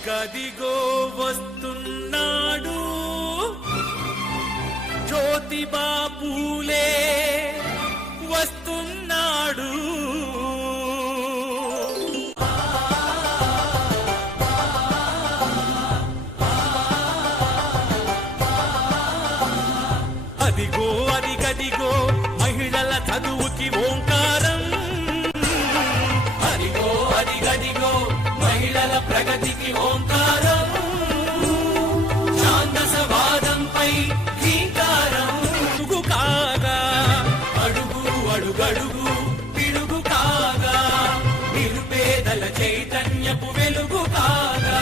అదిగదిగో వస్తున్నాడు జ్యోతిబా పూలే వస్తున్నాడు. అదిగో అదిగదిగో మహిళల చదువుకి ఓంకారం, అదిగో అదిగదిగో మహిళల ప్రగతికి ఓంకారం, ఛాందసవాదంపై ఘీంకారం. అడుగు కాగా అడుగు అడుగడుగు పిడుగు కాగా నిరుపేదల చైతన్యపు వెలుగు కాగా.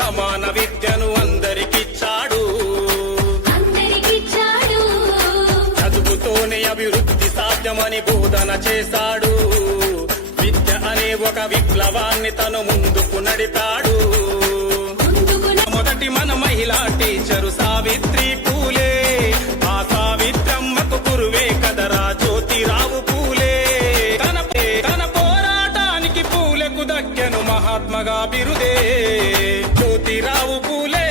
సమాన విద్యను అందరికిచ్చాడు, చదువుతోనే అభివృద్ధి సాధ్యమని బోధన చేశాడు. విద్య అనే ఒక విప్లవాన్ని తను ముందుకు నడిపాడు. మొదటి మన మహిళా టీచరు సావిత్రి పూలే, ఆ సావిత్రమ్మకు గురువే కదరా జ్యోతిరావు పూలే. తన పోరాటానికి పూలకు దక్కెను మహాత్మగా బిరుదే జ్యోతిరావు పూలే.